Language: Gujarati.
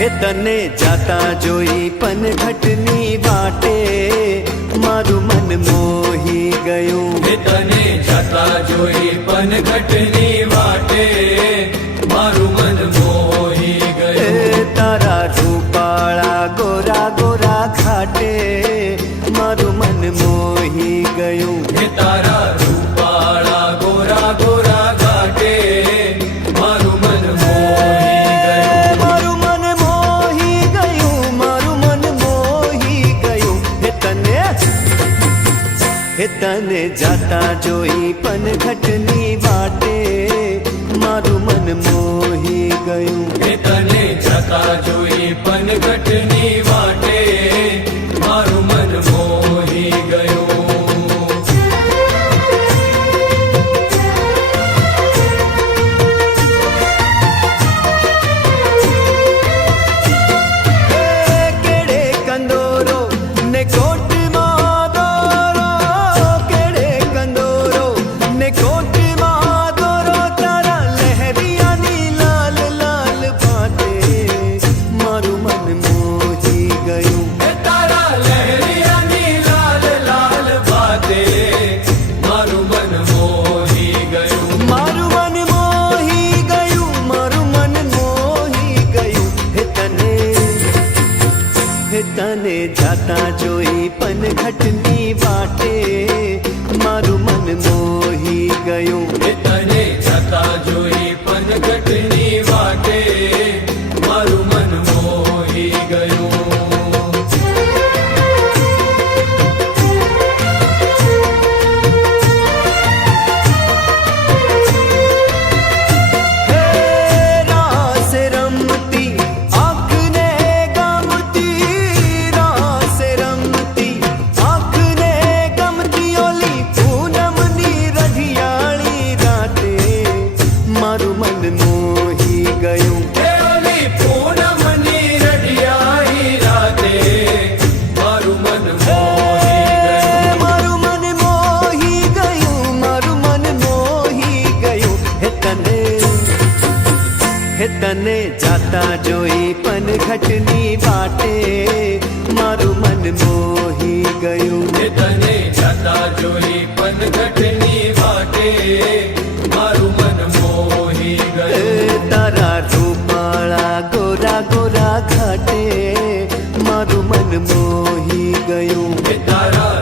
એ તને જાતા જોઈ પનઘટની વાટે મારું મન મોહી ગયું. એ તને જાતા જોઈ પનઘટની વાટે મારું મન મોહી ગયું. એ તારા રૂપાળા ગોરા ગોરા ઘાટે મારું મન મોહી ગયું. એ તારા રૂપાળા ગોરા ગોરા ઘાટે મારું મન મોહી ગયું. મારું મન મોહી ગયું, મારું મન મોહી ગયું. હે તને જાતા જોઈ પનઘટની વાટે મારું મન મોહી ગયું. એ તને જાતા જોઈ પનઘટની વાટે મારું મન મોહી ગયું. કેડે કંદોરો ને કોટમાં દોરો, કેડે કંદોરો ને કોટમાં દોરો, તારા લહેરિયાની લાલ લાલ ભાતે મારું મન મોહી ગયું. એ તારા લહેરિયાની લાલ લાલ ભાતે મારું મન મોહી ગયું. મારું મન મોહી ગયું, મારું મન મોહી ગયું. હે તને જાતા જોઈ પનઘટની વાટે મારું મન મોહી ગયું. એ તને જાતા જોઈ પનઘટની વાટે મારું મન મોહી ગયું. હે રાસ રમતી આંખને ગમતી, રાસ રમતી આંખને ગમતી, ઓલી પૂનમની રઢિયાળી રાતે મારું મન મોહી ગયું. એ ઓલી પૂનમની રઢિયાળી રાતે મારું મન મોહી ગયું. મારું મન મોહી ગયું, મારું મન મોહી ગયું. હે તને જાતા જોઈ પનઘટની વાટે મારું મન મોહી ગયું. એ તને જાતા જોઈ પનઘટની વાટે મારું મન મોહી એ ગયું. તારા રૂપાળા ગોરા ગોરા ઘાટે મારું મન મોહી ગયું. એ તારા